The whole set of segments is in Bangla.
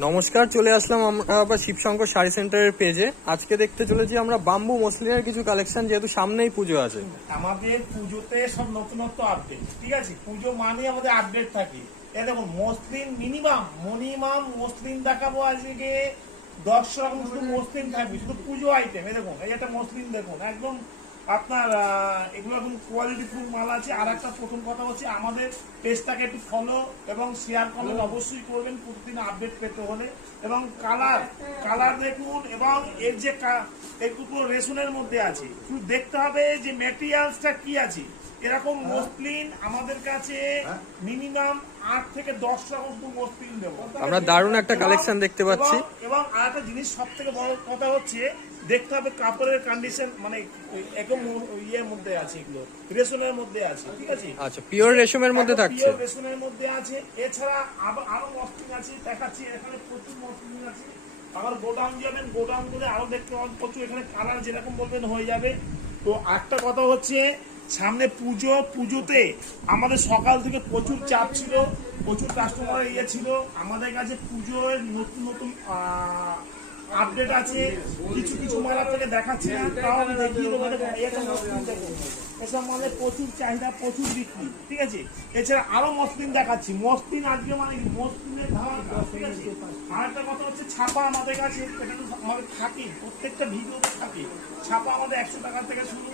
নমস্কার, চলে আসলাম আমরা আবার শিবশঙ্কর শাড়ি সেন্টারের পেজে। আজকে দেখতে চলেছি আমরা বাম্বু মসলিনের কিছু কালেকশন, যেহেতু সামনেই পুজো আছে। আমাদের পুজোতে সব নতুনত্ব আপডেট, ঠিক আছে। পুজো মানে আমাদের আপডেট থাকে। এই দেখুন মসলিন মিনিমাম মসলিন দেখাবো আজকে 10 রকম শুধু মসলিন থাকবে, শুধু পুজো আইটেম। এই দেখুন, এই একটা মসলিন দেখুন, একদম আপনার এগুলো এখন কোয়ালিটি ফুল মাল আছে। আর একটা প্রথম কথা হচ্ছে, আমাদের পেজটাকে একটু ফলো এবং শেয়ার কমেন্ট অবশ্যই করবেন প্রতিদিন আপডেট পেতে হলে। এবং কালার দেখুন, এবং এর যে একটু রেশনের মধ্যে আছে, শুধু দেখতে হবে যে ম্যাটেরিয়ালসটা কি আছে। এরকম মসলিন আমাদের কাছে মিনিমাম 8 থেকে 10 রকম মসলিন দেবো। আমরা দারুণ একটা কালেকশন দেখতে পাচ্ছি। এবং আর একটা জিনিস, সব থেকে বড় কথা হচ্ছে, দেখতে হবে কাপড়ের কন্ডিশন, মানে একদম ইয়ের মধ্যে আছে, এগুলো রেশনের মধ্যে আছে, ঠিক আছে। আচ্ছা, পিওর রেশমের মধ্যে থাকছে। পিওর রেশনের মধ্যে আছে। এছাড়া আরো মসলিন আছে, দেখাচ্ছি। এখানে প্রচুর মসলিন আছে। আবার গোডাউন যাবেন, গোডাউন করে আরো দেখতে পাবেন প্রচুর। এখানে কালার যেরকম বলবেন হয়ে যাবে। তো একটা কথা হচ্ছে, সামনে পুজোতে আমাদের সকাল থেকে প্রচুর চাপ ছিল, প্রচুর কাস্টমারের ইয়ে ছিল। আমাদের কাছে পুজোর নতুন আপডেট আছে। কিছু মাল আপনাকে দেখাচ্ছি না, তাও আমি দেখিয়ে দেবো। এসব মালে প্রচুর চাহিদা, প্রচুর বিক্রি, ঠিক আছে। এছাড়া আরো মসলিন দেখাচ্ছি। মসলিন আজকে মানে মসলিনের ধারণা, ঠিক আছে। আর একটা কথা হচ্ছে, ছাপা আমাদের কাছে এটা তো আমাদের থাকে, প্রত্যেকটা ভিডিওতে থাকে। ছাপা আমাদের 100 টাকা থেকে শুরু।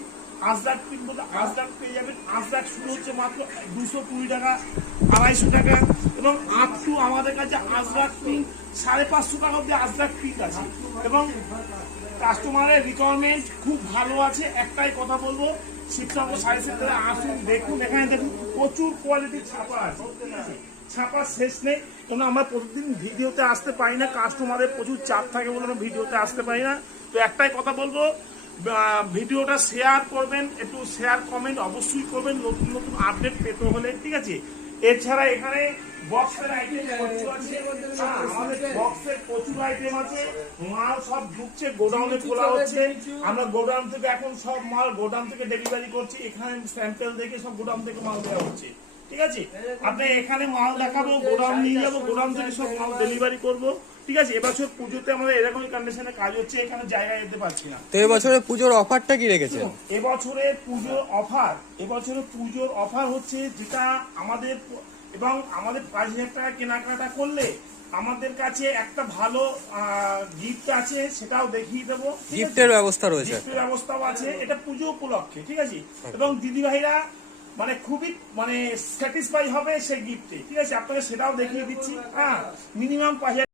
আজরাক প্রিন্ট বলতে আজরাক পেয়ে যাবেন। আজরাক শুরু হচ্ছে মাত্র 220 টাকা, 250 টাকা। এবং আপ আমাদের কাছে আজরাক প্রিন্ট 550 টাকা অব্দি আজরাক প্রিন্ট আছে। এবং কাস্টমারের রিকোয়ারমেন্ট খুব ভালো আছে। একটাই কথা বলবো, শিবশঙ্কর শাড়ি সেন্টারে আসুন, দেখুন। এখানে দেখুন প্রচুর কোয়ালিটির ছাপা আছে, ঠিক আছে। ছাপা শেষ নেই, কারণ আমরা প্রতিদিন ভিডিওতে আসতে পারি না, কাস্টমারের প্রচুর চাপ থাকে বলে আমরা ভিডিওতে আসতে পারি না। তো একটাই কথা বলবো, ভিডিওটা শেয়ার করবেন, একটু শেয়ার কমেন্ট অবশ্যই করবেন নতুন আপডেট পেতে হলে, ঠিক আছে। এছাড়া এখানে বক্সের আইটেম প্রচুর আছে। আমাদের বক্সের প্রচুর আইটেম আছে। মাল সব ঢুকছে, গোডাউনে খোলা হচ্ছে। আমরা গোডাউন থেকে এখন সব মাল গোডাউন থেকে ডেলিভারি করছি। এখানে স্যাম্পল দেখে সব গোডাউন থেকে মাল দেওয়া হচ্ছে, ঠিক আছে। আপনি এখানে মাল দেখাবো, গোডাউন নিয়ে যাবো, গোডাউন থেকে সব মাল ডেলিভারি করবো, ঠিক আছে। এবছর পুজোতে আমাদের এরকমই কন্ডিশনে কাজ হচ্ছে, এখানে জায়গায় যেতে পারছি না। তো এবছরের পুজোর অফারটা কি রেখেছে? এবছরের পুজোর অফার হচ্ছে, যেটা আমাদের এবং আমাদের 5,000 টাকা কেনাকাটা করলে আমাদের কাছে একটা ভালো গিফট আছে, সেটাও দেখিয়ে দেবো। গিফটের ব্যবস্থা রয়েছে, গিফটের ব্যবস্থাও আছে, এটা পুজো উপলক্ষে, ঠিক আছে। এবং দিদি ভাইরা মানে খুবই মানে স্যাটিসফাই হবে সেই গিফটে, ঠিক আছে। আপনাকে সেটাও দেখিয়ে দিচ্ছি। মিনিমাম 5,000